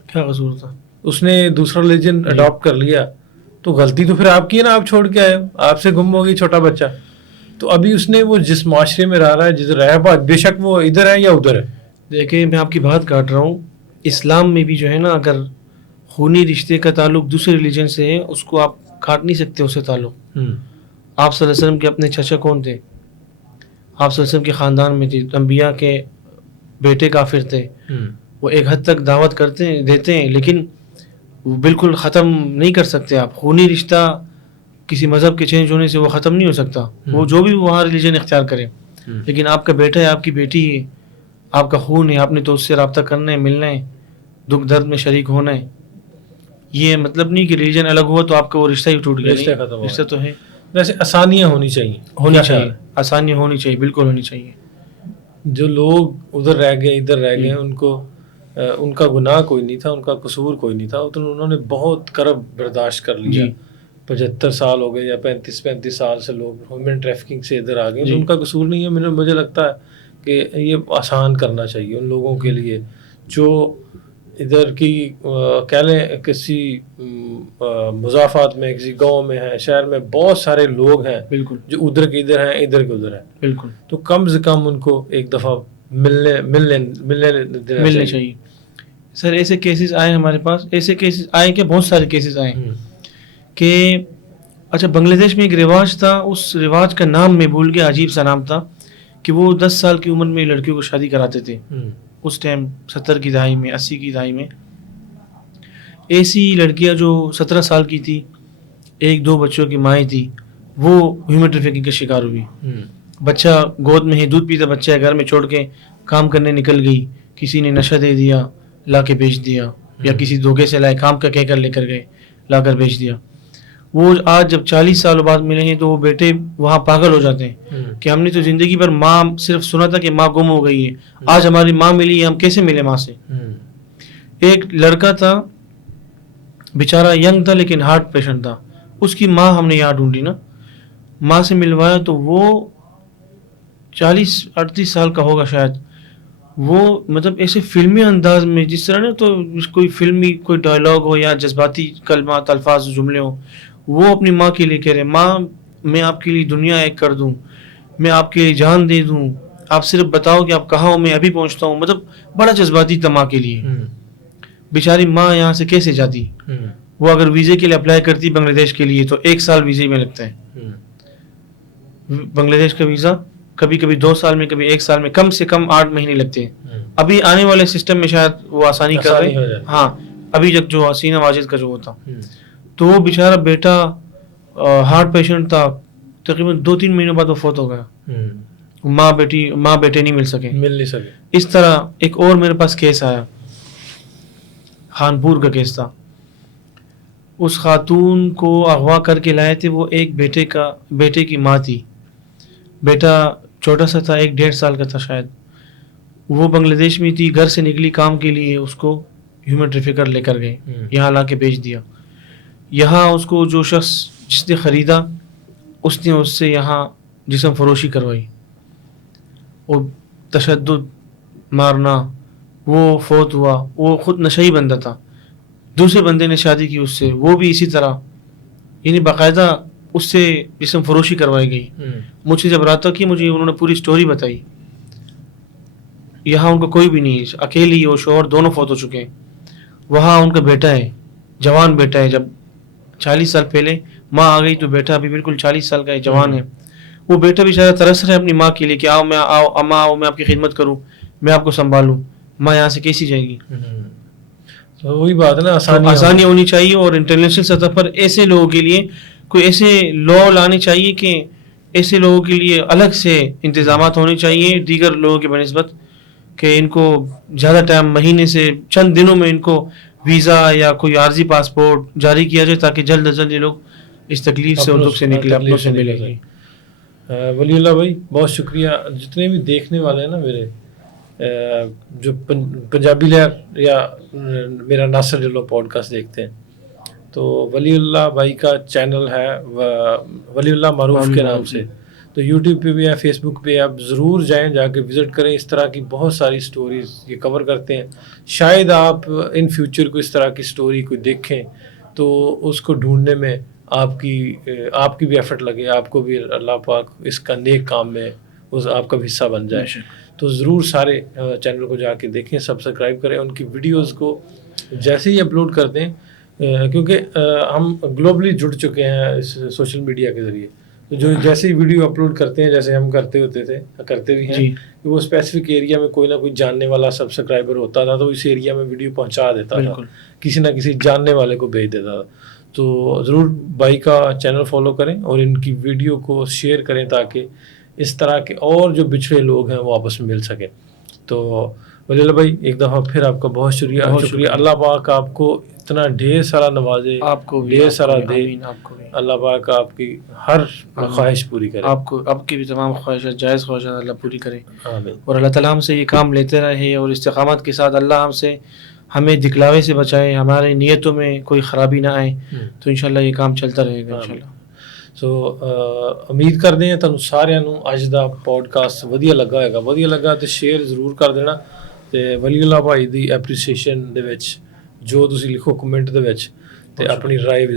اس نے دوسرا ریلیجن اڈاپٹ کر لیا، تو غلطی تو پھر آپ کی ہے نا، آپ چھوڑ کے آئے ہو، آپ سے گم ہو گئی چھوٹا بچہ. تو ابھی اس نے وہ جس معاشرے میں رہ رہا ہے، جس رہ بات، بے شک وہ ادھر ہے یا ادھر ہے. دیکھیں، میں آپ کی بات کاٹ رہا ہوں. اسلام میں بھی جو ہے نا، اگر خونی رشتے کا تعلق دوسرے ریلیجن سے ہے، اس کو آپ کاٹ نہیں سکتے اس سے تعلق. آپ صلی اللہ علیہ وسلم کے اپنے چچا کون تھے؟ آپ صلی اللہ علیہ وسلم کے خاندان میں تھے. انبیاء کے بیٹے کافر تھے. وہ ایک حد تک دعوت دیتے ہیں، لیکن وہ بالکل ختم نہیں کر سکتے. آپ خونی رشتہ کسی مذہب کے چینج ہونے سے وہ ختم نہیں ہو سکتا، وہ جو بھی وہاں ریلیجن اختیار کرے. لیکن آپ کا بیٹا ہے، آپ کی بیٹی ہے، آپ کا خون ہے، آپ نے تو اس سے رابطہ کرنا ہے، ملنا ہے، دکھ درد میں شریک ہونا ہے. یہ مطلب نہیں کہ ریلیجن الگ ہوا تو آپ کا وہ رشتہ ہی ٹوٹ گیا. رشتہ تو ہے. ویسے آسانیاں ہونی چاہیے، آسانی ہونی چاہیے، بالکل ہونی چاہیے. جو لوگ ادھر رہ گئے، ادھر رہ گئے، ان کو ان کا گناہ کوئی نہیں تھا، ان کا قصور کوئی نہیں تھا. انہوں نے بہت کرب برداشت کر لیا. 75 سال ہو گئے یا 35 سال سے لوگ ہیومن ٹریفکنگ سے ادھر آ گئے. تو ان کا قصور نہیں ہے. مجھے لگتا ہے کہ یہ آسان کرنا چاہیے ان لوگوں کے لیے جو ادھر کی کہہ لیں کسی مضافات میں، کسی گاؤں میں ہیں، شہر میں بہت سارے لوگ ہیں جو ادھر کے ادھر ہیں، ادھر کے ادھر ہیں. بالکل. تو کم سے کم ان کو ایک دفعہ ملنے چاہیے. سر ایسے کیسز آئے ہمارے پاس، ایسے کیسز آئے کہ بہت سارے کیسز آئے کہ اچھا بنگلہ دیش میں ایک رواج تھا، اس رواج کا نام میں بھول گیا، عجیب سا نام تھا کہ وہ 10 سال کی عمر میں لڑکیوں کو شادی کراتے تھے. اس ٹائم 70 کی دہائی میں، 80 کی دہائی میں ایسی لڑکیاں جو 17 سال کی تھی، 1-2 بچوں کی مائیں تھی، وہ ہیومن ٹریفکنگ کا شکار ہوئی. بچہ گود میں ہے، دودھ پیتا بچہ ہے، گھر میں چھوڑ کے کام کرنے نکل گئی، کسی نے نشہ دے دیا، لا کے بیچ دیا، یا کسی دھوکے سے لائے، کام کا کہہ کر لے کر گئے، لا کر بیچ دیا. وہ آج جب 40 سال بعد ملے ہیں تو وہ بیٹے وہاں پاگل ہو جاتے ہیں کہ ہم نے تو زندگی بھر ماں صرف سنا تھا کہ ماں گم ہو گئی ہے، آج ہماری ماں ملی ہے، ہم کیسے ملے ماں سے. ایک لڑکا تھا بیچارہ، ینگ تھا لیکن ہارٹ پیشنٹ تھا، اس کی ماں ہم نے یہاں ڈھونڈی نا، ماں سے ملوایا تو وہ 40-38 سال کا ہوگا شاید. وہ مطلب ایسے فلمی انداز میں جس طرح نا تو کوئی فلمی کوئی ڈائلاگ ہو یا جذباتی کلمات الفاظ جملے ہوں, وہ اپنی ماں کے لیے کہہ رہے, ماں میں آپ کے لیے دنیا ایک کر دوں, میں آپ کے لیے جان دے دوں, آپ صرف بتاؤ کہ آپ کہاں ہو, میں ابھی پہنچتا ہوں. مطلب بڑا جذباتی تھا ماں کے لیے. بیچاری ماں یہاں سے کیسے جاتی؟ وہ اگر ویزے کے لیے اپلائی کرتی بنگلہ دیش کے لیے تو 1 سال ویزے میں لگتا ہے. بنگلہ دیش کا ویزا کبھی کبھی 2 سال میں, کبھی 1 سال میں, کم سے کم 8 مہینے لگتے ہیں. ابھی آنے والے سسٹم میں شاید وہ آسانی کر رہے ہیں. ہاں ابھی جب جو حسینہ واجد کا جو وہ تھا, تو وہ بیچارہ بیٹا ہارٹ پیشنٹ تھا, تقریباً 2-3 مہینوں بعد وہ فوت ہو گیا. ماں بیٹے نہیں مل سکے. اس طرح ایک اور میرے پاس کیس آیا, خانپور کا کیس تھا. اس خاتون کو اغوا کر کے لائے تھے, وہ ایک بیٹے کی ماں تھی. بیٹا چھوٹا سا تھا, 1-1.5 سال کا تھا شاید. وہ بنگلہ دیش میں تھی, گھر سے نکلی کام کے لیے, اس کو ہیومن ٹریفکر لے کر گئے, یہاں لا کے بیچ دیا. یہاں اس کو جو شخص جس نے خریدا, اس نے اس سے یہاں جسم فروشی کروائی, اور تشدد, مارنا. وہ فوت ہوا. وہ خود نشئی بندہ تھا, دوسرے بندے نے شادی کی اس سے, وہ بھی اسی طرح, یعنی باقاعدہ اس سے جسم فروشی کروائی گئی. مجھ سے جب رابطہ کی, مجھے انہوں نے پوری سٹوری بتائی. یہاں ان کا کوئی بھی نہیں, اکیلی وہ شوہر دونوں فوت ہو چکے ہیں. وہاں ان کا بیٹا ہے, جوان بیٹا ہے. جب 40 سال پہلے ماں آ گئی تو بیٹا ابھی بالکل 40 سال کا ہے, جوان ہے. وہ بیٹا بھی شاید ترس رہا ہے اپنی ماں کے لیے کہ آؤ اماں آؤ, میں آپ کی خدمت کروں, میں آپ کو سنبھالوں. ماں یہاں سے کیسی جائے گی؟ وہی بات ہے نا, آسانی ہونی چاہیے. اور انٹرنیشنل سطح پر ایسے لوگوں کے لیے کوئی ایسے لا لانے چاہیے کہ ایسے لوگوں کے لیے الگ سے انتظامات ہونے چاہیے دیگر لوگوں کے بنسبت, کہ ان کو زیادہ ٹائم, مہینے سے چند دنوں میں ان کو ویزا یا کوئی عارضی پاسپورٹ جاری کیا جائے, تاکہ جلد از جلد یہ لوگ اس تکلیف سے, دکھ سے نکلے, اپنوں سے ملے گی. ولی اللہ بھائی بہت شکریہ. جتنے بھی دیکھنے والے ہیں نا میرے, جو پنجابی لہر یا میرا ناصر ڈھلو پوڈ کاسٹ دیکھتے ہیں, تو ولی اللہ بھائی کا چینل ہے ولی اللہ معروف کے نام سے. تو یوٹیوب پہ بھی ہے, فیس بک پہ, آپ ضرور جائیں, جا کے وزٹ کریں. اس طرح کی بہت ساری سٹوریز یہ کور کرتے ہیں. شاید آپ ان فیوچر کو اس طرح کی سٹوری کوئی دیکھیں تو اس کو ڈھونڈنے میں آپ کی بھی ایفرٹ لگے, آپ کو بھی اللہ پاک اس کا نیک کام میں آپ کا بھی حصہ بن جائے. تو ضرور سارے چینل کو جا کے دیکھیں, سبسکرائب کریں. ان کی ویڈیوز کو جیسے ہی اپلوڈ کر دیں, کیونکہ ہم گلوبلی جڑ چکے ہیں اس سوشل میڈیا کے ذریعے. تو جو جیسے ہی ویڈیو اپلوڈ کرتے ہیں, جیسے ہم کرتے بھی ہیں, کہ وہ اسپیسیفک ایریا میں کوئی نہ کوئی جاننے والا سبسکرائبر ہوتا تھا, تو اس ایریا میں ویڈیو پہنچا دیتا تھا, کسی نہ کسی جاننے والے کو بھیج دیتا تھا. تو ضرور بھائی کا چینل فالو کریں اور ان کی ویڈیو کو شیئر کریں, تاکہ اس طرح کے اور جو بچھڑے لوگ ہیں وہ آپس میں مل سکیں. تو ولی اللہ بھائی ایک دفعہ پھر آپ کا بہت شکریہ. اللہ پاک آپ کو اتنا ڈھیر سارا نوازے, آپ کو ڈھیر سارا دے. اللہ پاک آپ کی ہر خواہش پوری کرے, آپ کی بھی تمام خواہشات, جائز خواہشات اللہ پوری کرے. اور اللہ تعالیٰ ہم سے یہ کام لیتے رہے, اور استقامت کے ساتھ اللہ ہمیں دکھلاوے سے بچائے, ہمارے نیتوں میں کوئی خرابی نہ آئے. تو انشاءاللہ یہ کام چلتا رہے گا انشاءاللہ. سو امید کرتے ہیں ਤੁਹਾਨੂੰ ਸਾਰਿਆਂ ਨੂੰ ਅੱਜ ਦਾ ਪੋਡਕਾਸਟ ਵਧੀਆ ਲੱਗਾ ਹੋਵੇਗਾ. ਵਧੀਆ ਲੱਗਾ ਤੇ ਸ਼ੇਅਰ ਜ਼ਰੂਰ ਕਰ ਦੇਣਾ. ਤੇ ਵਲੀ ਅੱਲਾ ਭਾਈ ਦੀ ਐਪਰੀਸੀਏਸ਼ਨ ਦੇ ਵਿੱਚ ਜੋ ਤੁਸੀਂ ਲਿਖੋ ਕਮੈਂਟ ਦੇ ਵਿੱਚ, ਤੇ ਆਪਣੀ ਰਾਏ